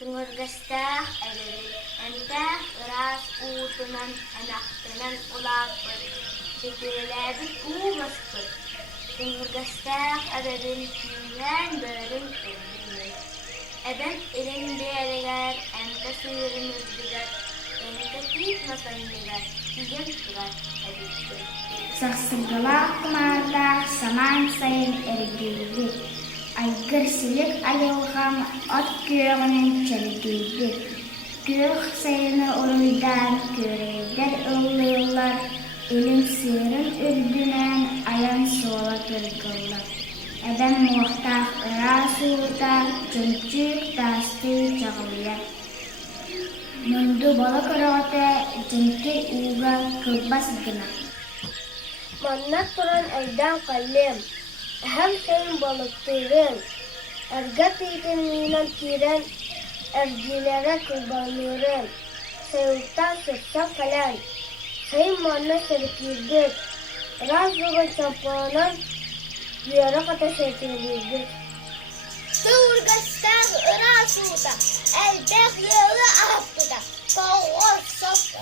Tөнүргэстээх эбэбит энтээх ырас уутунан анахтанан улааппыт чекелээбит уубаспыт Төнүргэстээх эбэбит күйэн бөрүн эрдиннет эбен илин биэригэр эмте сыырынырдыгар эмте киит масанныгар киген турар эбиттер Сахсыргалаах кымаатаах саман сайын эргейбит айгырсилик алылгам от күйөгүнүн чергейбит күйөг сайыны уруйдан көрейдер ыллыылар илин сыырын үрдүнэн аян суола тыргыллар эбен муактаах ыра суута жөнчүүк таасты чагылыяр мунду бола көрөгөтө жөнки ууга кылбас гына Манна туран айдан каллем Hem şeyin balıktırın, ergat eğitimliğinden kiren, ergilere kurbanırın. Sayıktan sırttan kalan, sayın manna sarıkırdık. Raz baba çampanan, yarak ateş ettirdik. Tönүргэстээх ыраа суута, элбэх yılı ahpıda, boğaz sop